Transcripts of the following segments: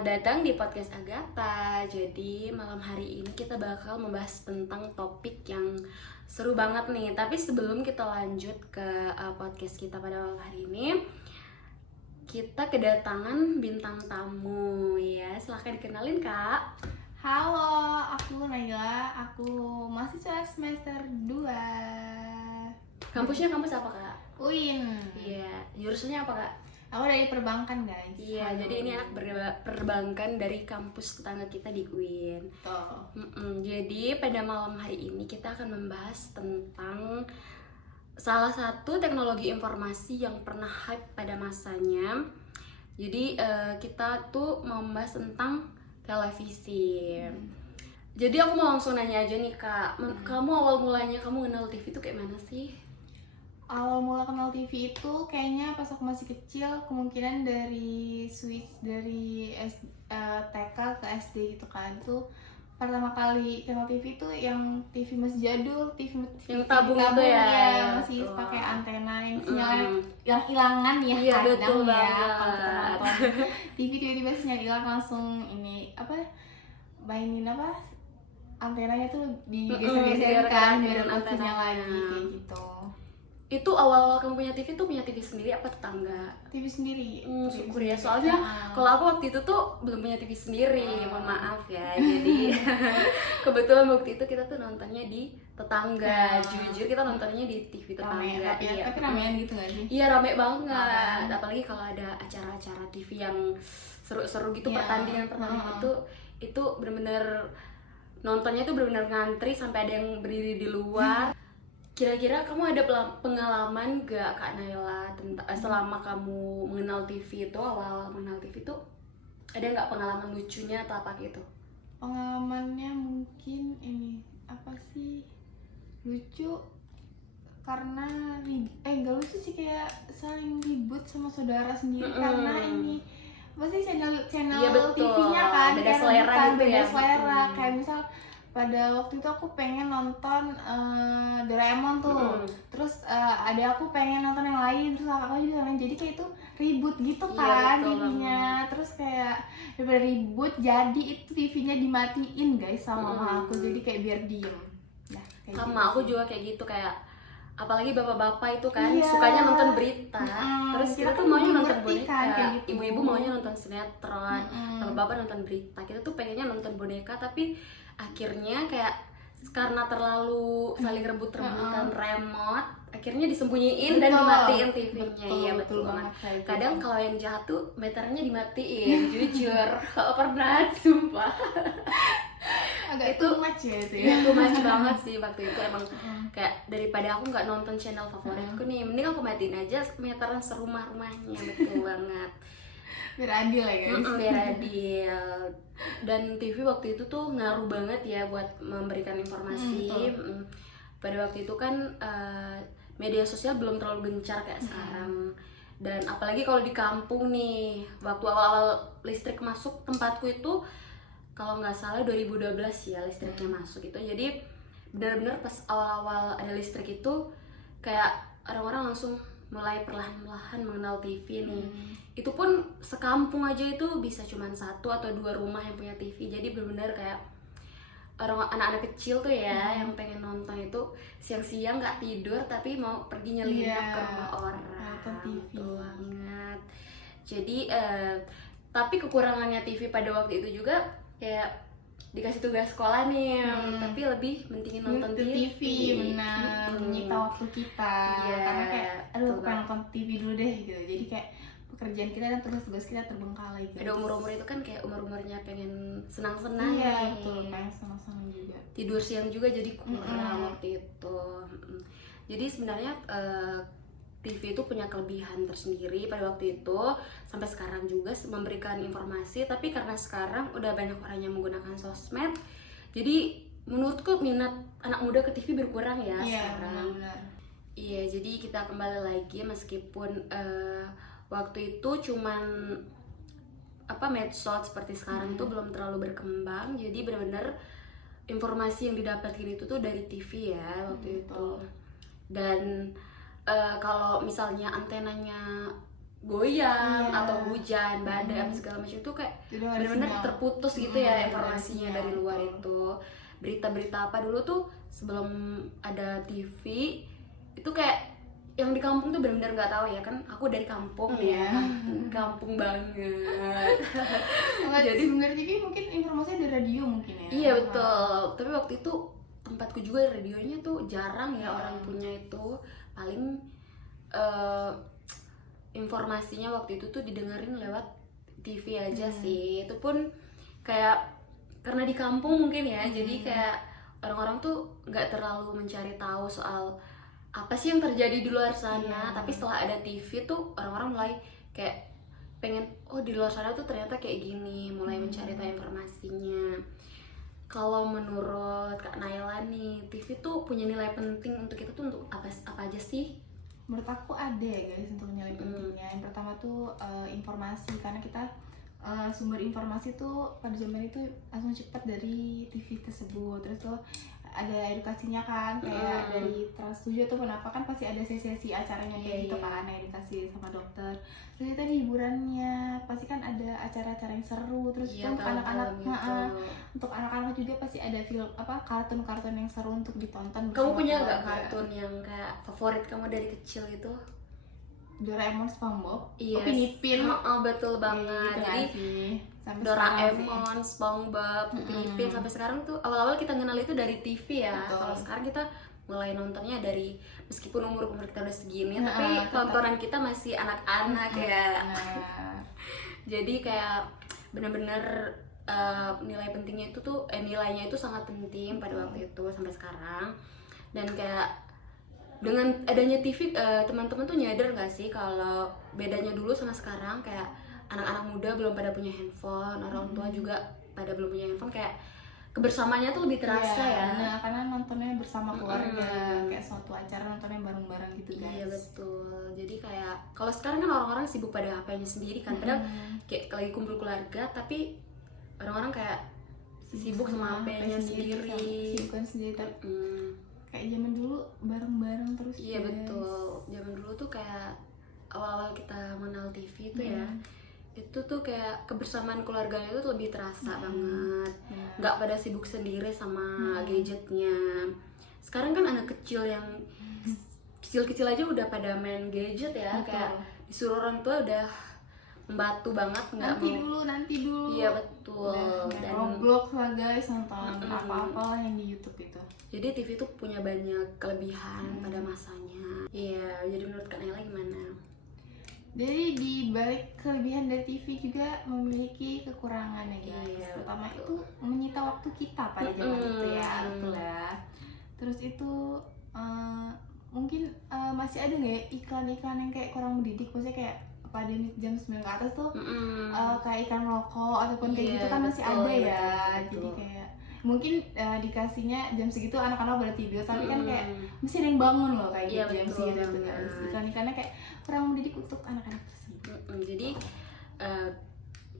Selamat datang di podcast Agatha. Jadi malam hari ini kita bakal membahas tentang topik yang seru banget nih. Tapi sebelum kita lanjut ke podcast kita pada malam hari ini, kita kedatangan bintang tamu ya. Silahkan dikenalin Kak. Halo, aku Naila, aku mahasiswa semester 2 Kampusnya kampus apa Kak? UIN. Iya, jurusannya apa Kak? Aku dari perbankan guys. Iya, Halo. jadi ini anak perbankan dari kampus tetangga kita di UIN. Tuh. Jadi pada malam hari ini kita akan membahas tentang salah satu teknologi informasi yang pernah hype pada masanya. Jadi kita tuh mau membahas tentang televisi. Jadi aku mau langsung nanya aja nih Kak, kamu awal mulanya kamu kenal TV itu kayak mana sih? Awal mula kenal TV itu kayaknya pas aku masih kecil, kemungkinan dari switch dari TK ke SD gitu kan. Itu pertama kali kenal TV itu yang TV masih jadul, TV Yang tabung itu ya, masih betul. pakai antena yang sinyalnya yang hilangan ya, Iya, kadang betul ya banget. kalau kita nonton TV tiba-tiba sinyal hilang, langsung ini apa mainin apa antenanya tuh digeser-geser kan biar dapat sinyal lagi kayak gitu. Itu awal kamu punya TV tuh punya TV sendiri apa tetangga? TV sendiri. Syukur ya, soalnya kalau aku waktu itu tuh belum punya TV sendiri, mohon maaf ya. Jadi kebetulan waktu itu kita tuh nontonnya di tetangga. Jujur kita nontonnya di TV tetangga. Rame, tapi ramean gitu gak sih? Iya, rame banget. Apalagi kalau ada acara-acara TV yang seru-seru gitu, pertandingan itu bener-bener nontonnya tuh bener-bener ngantri sampai ada yang berdiri di luar. Kira-kira kamu ada pengalaman gak Kak Naila selama kamu mengenal TV itu, awal mengenal TV itu ada nggak pengalaman lucunya atau apa gitu? Pengalamannya mungkin ini apa sih, lucu karena nggak lucu sih, kayak saling ribut sama saudara sendiri karena ini pasti channel Iya, betul. TV-nya kan Beda kayak selera rebutan, gitu beda ya. selera. Kayak misal pada waktu itu aku pengen nonton Doraemon tuh, terus ada aku pengen nonton yang lain, terus kakak juga yang lain, jadi kayak itu ribut gitu Iya, kan betul TV-nya. Terus kayak daripada ribut, jadi itu TV-nya dimatiin guys sama mama aku, jadi kayak biar diem. Nah, kayak Sama gitu aku sih. juga kayak gitu, kayak apalagi bapak-bapak itu kan Iya. sukanya nonton berita, terus kita Kita tuh kan maunya belum nonton ngerti boneka, kan, kayak gitu. ibu-ibu maunya nonton sinetron, bapak-bapak nonton berita, kita tuh pengennya nonton boneka, tapi akhirnya kayak karena terlalu saling rebut-rebutan remote, akhirnya disembunyiin dan Betul. dimatiin TV-nya. Betul, Iya, betul betul banget kayak gitu. Kadang kalau yang jahat tuh meternya dimatiin, jujur kalau pernah, sumpah. agak itu- too much ya itu ya. Itu match banget sih waktu itu, emang kayak daripada aku nggak nonton channel favoritku nih, mending aku matiin aja meteran serumah-rumahnya. Betul banget. Biar adil ya guys. Biar adil. Dan TV waktu itu tuh ngaruh banget ya buat memberikan informasi. Pada waktu itu kan media sosial belum terlalu gencar kayak sekarang. Dan apalagi kalau di kampung nih, waktu awal-awal listrik masuk tempatku itu, kalau nggak salah 2012 ya listriknya masuk itu. Jadi benar-benar pas awal-awal ada listrik itu kayak orang-orang langsung mulai perlahan-lahan mengenal TV nih. Itu pun sekampung aja itu bisa cuman 1 atau 2 rumah yang punya TV. Jadi benar-benar kayak anak-anak kecil tuh ya yang pengen nonton itu siang-siang nggak tidur tapi mau pergi nyelinap ke rumah orang. nonton TV. Betul banget. Jadi tapi kekurangannya TV pada waktu itu juga kayak dikasih tugas sekolah nih, tapi lebih mentingin nonton TV. Benar, menyita waktu kita. Iya, Karena kayak aduh betul aku pengen nonton TV dulu deh gitu. Jadi kayak pekerjaan kita dan tugas-tugas kita terbengkalai gitu. Ada umur-umur itu kan kayak umur-umurnya pengen senang-senang. Iya, betul, pengen sama-sama juga. Tidur siang juga jadi kurang waktu itu. Jadi sebenarnya TV itu punya kelebihan tersendiri pada waktu itu, sampai sekarang juga memberikan informasi. Tapi karena sekarang udah banyak orang yang menggunakan sosmed, jadi menurutku minat anak muda ke TV berkurang ya sekarang. Benar. Iya, jadi kita kembali lagi meskipun waktu itu cuman medsos seperti sekarang itu belum terlalu berkembang. Jadi benar-benar informasi yang didapatkan itu tuh dari TV ya waktu itu. Dan kalau misalnya antenanya goyang Iya. atau hujan, badai apa segala macam itu kayak Jadi nggak ada benar-benar sinyal. terputus gitu ya Nggak ada informasinya sinyal, dari luar betul. itu. Berita-berita apa dulu tuh sebelum ada TV itu kayak yang di kampung tuh benar-benar nggak tahu ya, kan aku dari kampung Iya. ya, kampung banget. Nggak, Jadi sebenarnya TV mungkin informasinya dari radio mungkin ya. iya betul, tapi waktu itu tempatku juga radionya tuh jarang ya Iya. orang punya itu. Paling eh, informasinya waktu itu tuh didengerin lewat TV aja sih. Itu pun kayak karena di kampung mungkin ya, jadi kayak orang-orang tuh nggak terlalu mencari tahu soal apa sih yang terjadi di luar sana. Iya. Tapi setelah ada TV tuh orang-orang mulai kayak pengen, oh di luar sana tuh ternyata kayak gini, mulai mencari tahu informasinya. Kalau menurut Kak Naila nih, TV tuh punya nilai penting untuk kita tuh untuk apa aja sih? Menurut aku ada ya guys untuk nilai pentingnya. Yang pertama tuh informasi, karena kita sumber informasi tuh pada zaman itu langsung cepat dari TV tersebut. Terus tuh ada edukasinya kan, kayak dari Trans 7 tuh kenapa kan pasti ada sesi acaranya kayak gitu kan, edukasi sama dokter. Terus itu hiburannya pasti kan ada acara-acara yang seru. Terus itu untuk anak-anak, untuk anak-anak juga pasti ada film kartun-kartun yang seru untuk ditonton. Kamu bersama punya nggak keluarga. kartun yang kayak favorit kamu dari kecil gitu? Doraemon, SpongeBob, Yes. Upin Ipin. Betul banget. Gitu Jadi kan sih. Sampai sekarang sih. Doraemon, SpongeBob, Upin Ipin sampai sekarang tuh awal-awal kita kenal itu dari TV ya. Betul. Kalau sekarang kita mulai nontonnya dari, meskipun umur kita udah segini, tapi tetap. tontonan kita masih anak-anak ya. Nah, Jadi kayak benar-benar nilai pentingnya itu tuh nilainya itu sangat penting pada waktu itu sampai sekarang. Dan kayak dengan adanya TV teman-teman tuh nyadar gak sih kalau bedanya dulu sama sekarang, kayak anak-anak muda belum pada punya handphone, orang tua juga pada belum punya handphone, kayak kebersamaannya tuh lebih terasa iya, ya. nah, karena nontonnya bersama keluarga, kayak suatu acara nontonnya bareng-bareng gitu guys. Iya betul. Jadi kayak kalau sekarang kan orang-orang sibuk pada HP-nya sendiri kan, padahal kayak lagi kumpul keluarga tapi orang-orang kayak sibuk sama HP-nya sendiri. Sibukkan sendiri, tapi kayak zaman dulu bareng-bareng terus. Iya guys. betul. Zaman dulu tuh kayak awal-awal kita mengenal TV tuh ya, itu tuh kayak kebersamaan keluarganya itu lebih terasa banget. Nggak pada sibuk sendiri sama gadgetnya. Sekarang kan anak kecil yang kecil-kecil aja udah pada main gadget ya. Betul. Kayak disuruh orang tua udah membatu banget, nggak mau. Nanti dulu. Iya betul. Dan Roblox lah guys, nonton apa-apa yang di YouTube itu. Jadi TV tuh punya banyak kelebihan pada masanya. Iya, jadi menurut Kak Naila gimana? Jadi di balik kelebihan dari TV juga memiliki kekurangan ya guys. Iya, Pertama betul. itu menyita waktu kita pada zaman itu ya, betul ya. Terus itu mungkin masih ada nggak ya iklan-iklan yang kayak kurang mendidik, maksudnya kayak pada jam 9 ke atas tuh kayak iklan rokok ataupun kayak Iya, gitu kan masih betul, ada ya. betul. Jadi kayak mungkin dikasihnya jam segitu anak-anak udah tidur, tapi kan kayak mesti ada yang bangun loh kayak Iya, gitu jam betul segitu tuh banget. guys. Iklan-iklannya kayak kurang mendidik untuk anak-anak tersebut. Jadi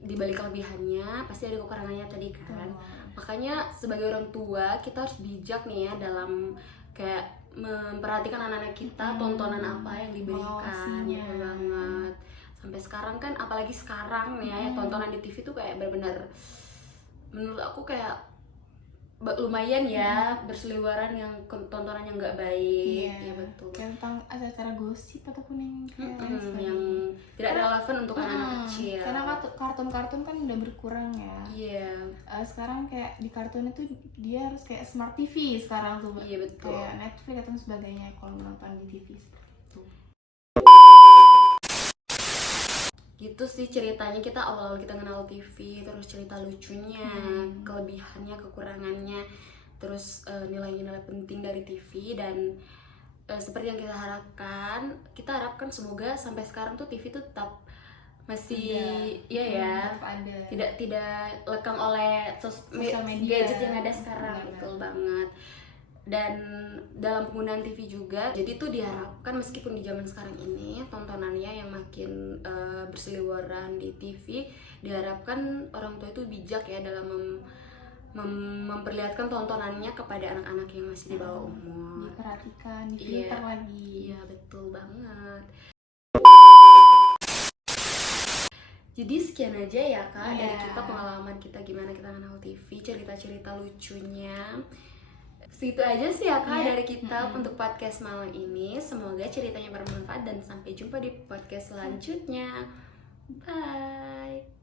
di balik kelebihannya pasti ada kekurangannya tadi kan. Makanya sebagai orang tua kita harus bijak nih ya dalam kayak memperhatikan anak-anak kita tontonan apa yang diberikan. Ya banget. Sampai sekarang kan, apalagi sekarang nih ya, tontonan di TV tuh kayak benar-benar menurut aku kayak lumayan ya berseliweran yang tontonan yang nggak baik. Iya betul. Kayak tentang acara-acara gosip ataupun yang kayak yang tidak relevan untuk anak kecil. Karena kartun-kartun kan udah berkurang ya. Iya. Sekarang kayak di kartun itu dia harus kayak smart TV sekarang tuh. Iya betul. Kayak Netflix atau sebagainya kalau nonton di TV seperti itu. Gitu sih ceritanya, kita awal-awal kita kenal TV, terus cerita lucunya, kelebihannya, kekurangannya, terus nilai-nilai penting dari TV. Dan seperti yang kita harapkan semoga sampai sekarang tuh TV tuh tetap masih tidak lekang oleh sosial media, gadget yang ada sekarang. Betul banget. Dan dalam penggunaan TV juga, jadi tuh diharapkan meskipun di zaman sekarang ini tontonannya yang makin berseliweran di TV, diharapkan orang tua itu bijak ya dalam memperlihatkan tontonannya kepada anak-anak yang masih di bawah umur. Diperhatikan, difilter lagi. Iya betul banget. Jadi sekian aja ya Kak dari Iya. kita, pengalaman kita gimana kita kenal TV, cerita-cerita lucunya. Segitu aja sih ya Kak Iya. dari kita untuk podcast malam ini. Semoga ceritanya bermanfaat dan sampai jumpa di podcast selanjutnya. Bye.